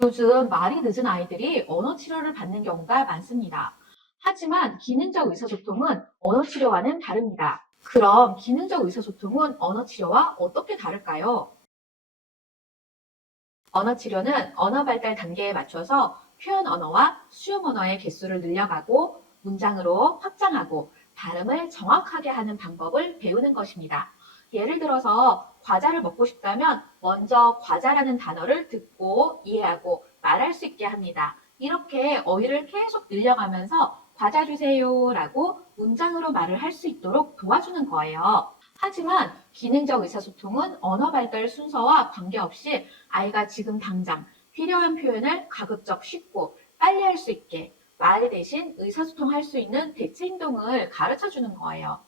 요즘 말이 늦은 아이들이 언어 치료를 받는 경우가 많습니다. 하지만 기능적 의사소통은 언어 치료와는 다릅니다. 그럼 기능적 의사소통은 언어 치료와 어떻게 다를까요? 언어 치료는 언어 발달 단계에 맞춰서 표현 언어와 수용 언어의 개수를 늘려가고 문장으로 확장하고 발음을 정확하게 하는 방법을 배우는 것입니다. 예를 들어서 과자를 먹고 싶다면 먼저 과자라는 단어를 듣고 이해하고 말할 수 있게 합니다. 이렇게 어휘를 계속 늘려가면서 과자 주세요 라고 문장으로 말을 할 수 있도록 도와주는 거예요. 하지만 기능적 의사소통은 언어 발달 순서와 관계없이 아이가 지금 당장 필요한 표현을 가급적 쉽고 빨리 할 수 있게 말 대신 의사소통할 수 있는 대체 행동을 가르쳐 주는 거예요.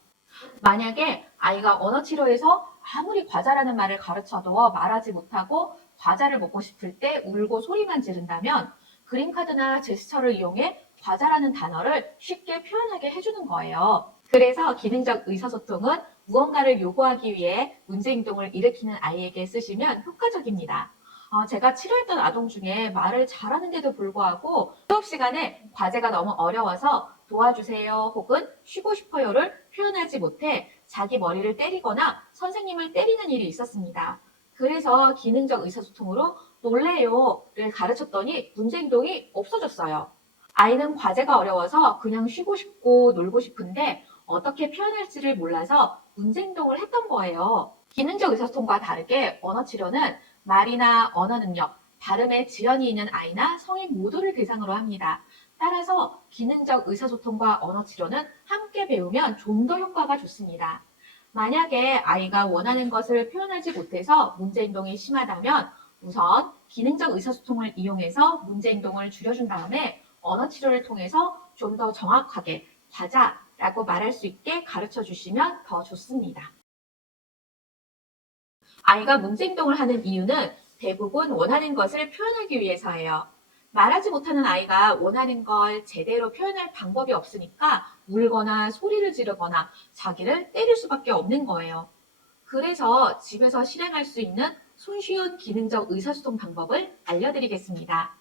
만약에 아이가 언어 치료에서 아무리 과자라는 말을 가르쳐도 말하지 못하고 과자를 먹고 싶을 때 울고 소리만 지른다면 그림카드나 제스처를 이용해 과자라는 단어를 쉽게 표현하게 해주는 거예요. 그래서 기능적 의사소통은 무언가를 요구하기 위해 문제행동을 일으키는 아이에게 쓰시면 효과적입니다. 어, 제가 치료했던 아동 중에 말을 잘하는데도 불구하고 수업 시간에 과제가 너무 어려워서 도와주세요 혹은 쉬고 싶어요를 표현하지 못해 자기 머리를 때리거나 선생님을 때리는 일이 있었습니다. 그래서 기능적 의사소통으로 놀래요를 가르쳤더니 문제 행동이 없어졌어요. 아이는 과제가 어려워서 그냥 쉬고 싶고 놀고 싶은데 어떻게 표현할지를 몰라서 문제 행동을 했던 거예요. 기능적 의사소통과 다르게 언어 치료는 말이나 언어 능력, 발음에 지연이 있는 아이나 성인 모두를 대상으로 합니다. 따라서 기능적 의사소통과 언어 치료는 함께 배우면 좀 더 효과가 좋습니다. 만약에 아이가 원하는 것을 표현하지 못해서 문제행동이 심하다면 우선 기능적 의사소통을 이용해서 문제행동을 줄여준 다음에 언어 치료를 통해서 좀 더 정확하게 과자라고 말할 수 있게 가르쳐 주시면 더 좋습니다. 아이가 문제행동을 하는 이유는 대부분 원하는 것을 표현하기 위해서예요. 말하지 못하는 아이가 원하는 걸 제대로 표현할 방법이 없으니까 울거나 소리를 지르거나 자기를 때릴 수밖에 없는 거예요. 그래서 집에서 실행할 수 있는 손쉬운 기능적 의사소통 방법을 알려드리겠습니다.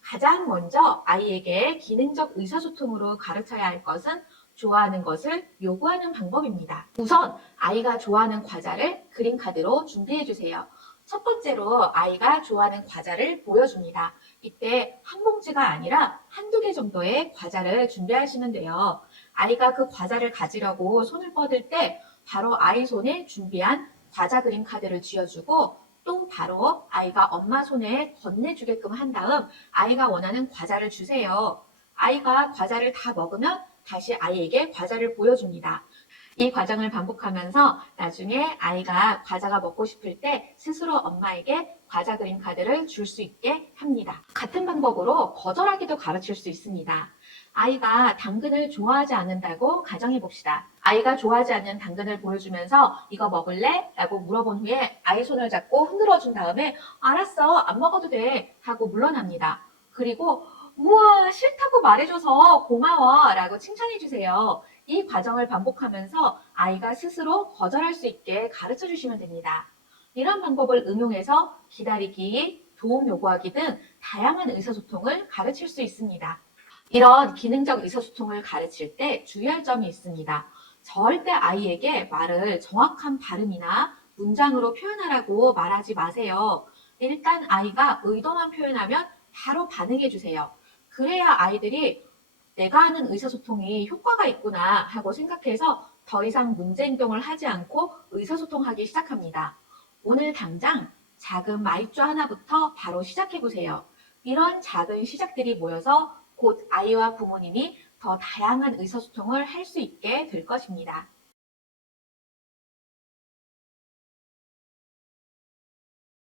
가장 먼저 아이에게 기능적 의사소통으로 가르쳐야 할 것은 좋아하는 것을 요구하는 방법입니다. 우선 아이가 좋아하는 과자를 그림 카드로 준비해 주세요. 첫 번째로 아이가 좋아하는 과자를 보여줍니다. 이때 한 봉지가 아니라 한두 개 정도의 과자를 준비하시면 돼요. 아이가 그 과자를 가지려고 손을 뻗을 때 바로 아이 손에 준비한 과자 그림 카드를 쥐어주고 또 바로 아이가 엄마 손에 건네주게끔 한 다음 아이가 원하는 과자를 주세요. 아이가 과자를 다 먹으면 다시 아이에게 과자를 보여줍니다. 이 과정을 반복하면서 나중에 아이가 과자가 먹고 싶을 때 스스로 엄마에게 과자 그림 카드를 줄 수 있게 합니다. 같은 방법으로 거절하기도 가르칠 수 있습니다. 아이가 당근을 좋아하지 않는다고 가정해 봅시다. 아이가 좋아하지 않는 당근을 보여주면서 이거 먹을래? 라고 물어본 후에 아이 손을 잡고 흔들어 준 다음에 알았어, 안 먹어도 돼. 하고 물러납니다. 그리고 우와, 싫다고 말해줘서 고마워. 라고 칭찬해 주세요. 이 과정을 반복하면서 아이가 스스로 거절할 수 있게 가르쳐 주시면 됩니다. 이런 방법을 응용해서 기다리기, 도움 요구하기 등 다양한 의사소통을 가르칠 수 있습니다. 이런 기능적 의사소통을 가르칠 때 주의할 점이 있습니다. 절대 아이에게 말을 정확한 발음이나 문장으로 표현하라고 말하지 마세요. 일단 아이가 의도만 표현하면 바로 반응해 주세요. 그래야 아이들이 내가 하는 의사소통이 효과가 있구나 하고 생각해서 더 이상 문제 행동을 하지 않고 의사소통하기 시작합니다. 오늘 당장 작은 마이쮸 하나부터 바로 시작해 보세요. 이런 작은 시작들이 모여서 곧 아이와 부모님이 더 다양한 의사소통을 할 수 있게 될 것입니다.